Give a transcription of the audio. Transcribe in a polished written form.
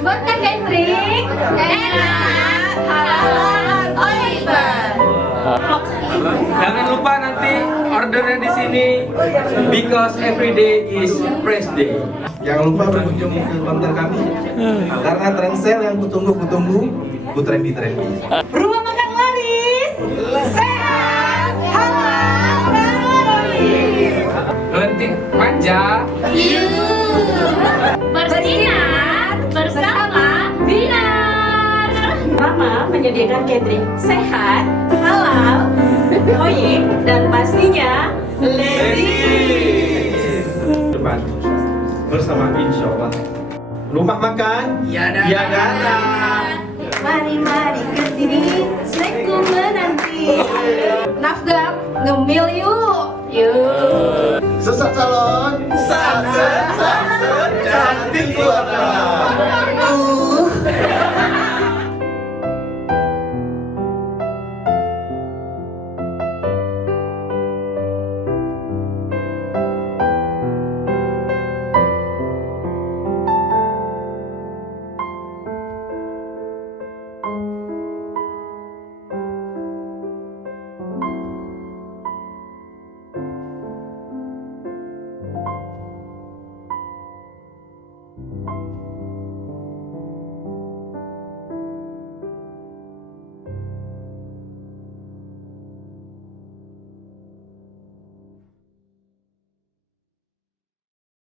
Buatkan catering enak, halal, toilet. Jangan lupa nanti ordernya di sini because every day is fresh day. Jangan lupa berkunjung ke konter kami karena trend sale yang kutunggu ku trendy. Rumah makan laris, sehat, halal, terbaik. Lentik manja. Bersinar bersama Binar. Mama menyediakan catering sehat, halal, toyib, dan pastinya lezat. Depan bersama Insya Allah. Rumah makan Yadana. Mari ke sini, snackku menanti. Nafgap, ngemil yuk. Sesat salon, cantik keluarga.